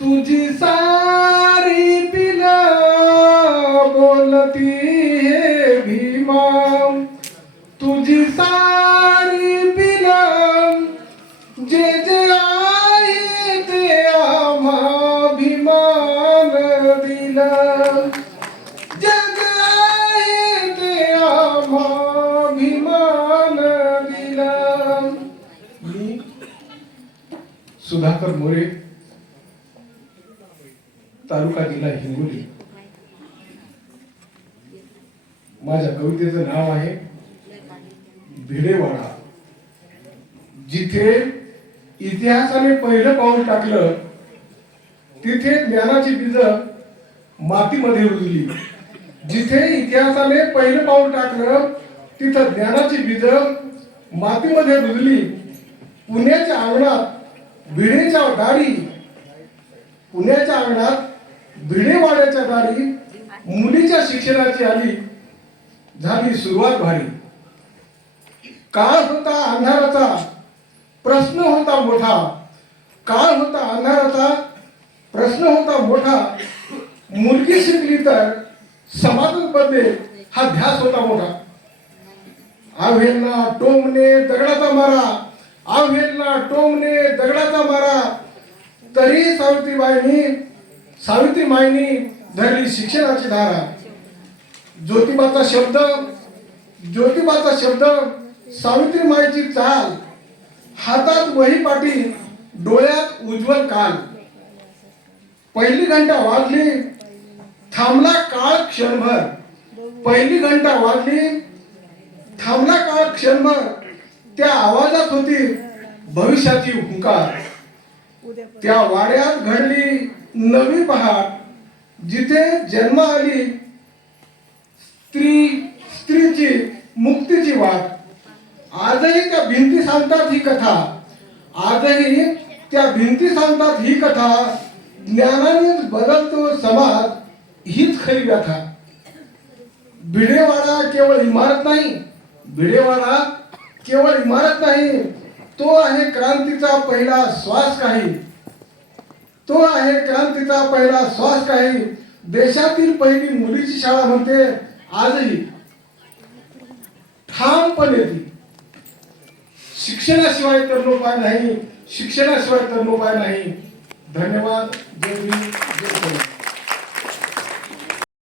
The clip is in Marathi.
तुझी सारी पिला बोलती है भीमा, तुझी सारी पिला जे जे आहे ते आम्हा अभिमान दिला, जे जे आहे ते आम्हा अभिमान दिला. मी सुधाकर मोरे, तालुका जिल्हा हिंगोली. माझ्या कवितेचं नाव आहे भिडेवाडा. जिथे इतिहासाने पहिलं पाऊल टाकलं तिथे ज्ञानाची बीज मातीमध्ये रुजली. जिथे इतिहासाने पहिलं पाऊल टाकलं तिथं ज्ञानाची बीज मातीमध्ये रुजली. पुण्याच्या अंगणात भिडेच्या दारी, पुण्याच्या अंगणात भिडेवाड्याच्या दारी मुलीच्या शिक्षणाची आली, झाली सुरुवात भारी. काळ होता अंधाराचा, प्रश्न होता मोठा. काळ होता अंधाराचा, प्रश्न होता मोठा. मुलगी शिकली तर समाजच बदलेल हा ध्यास होता मोठा. आव्हेलना टोमणे दगडाचा मारा, आव्हेलना टोमणे दगडाचा मारा. तरी सावित्री माईनी धरली शिक्षणाची धारा. ज्योतिबाचा शब्द सावित्री माईची चाल. हातात वही पाटी, डोळ्यात उज्ज्वल काल. पहिली घंटा वाजली, थांबला काळ क्षणभर. पहिली घंटा वाजली, थांबला काळ क्षणभर. त्या आवाजात होती भविष्याची हुंकार. त्या वाड्यात घडली नवी पहाट, जिथे जन्म आली स्त्रीची मुक्तीची वाट. आजही त्या भिंती सांगतात ही कथा, आजही त्या भिंती सांगतात ही कथा. ज्ञानाने बदलतो समाज हीच खरी व्यथा. भिडेवाडा केवळ इमारत नाही, भिडेवाडा केवळ इमारत नाही, तो आहे क्रांतीचा पहिला श्वास काही. तो आहे क्रांतीचा पहिला श्वास काही. देशातील पहिली मुलीची शाळा म्हणते आजही ठामपणे ती. शिक्षणाशिवाय तरुणोपाय नाही, शिक्षणाशिवाय तरुणोपाय नाही. धन्यवाद. जय भीम, जय भारत.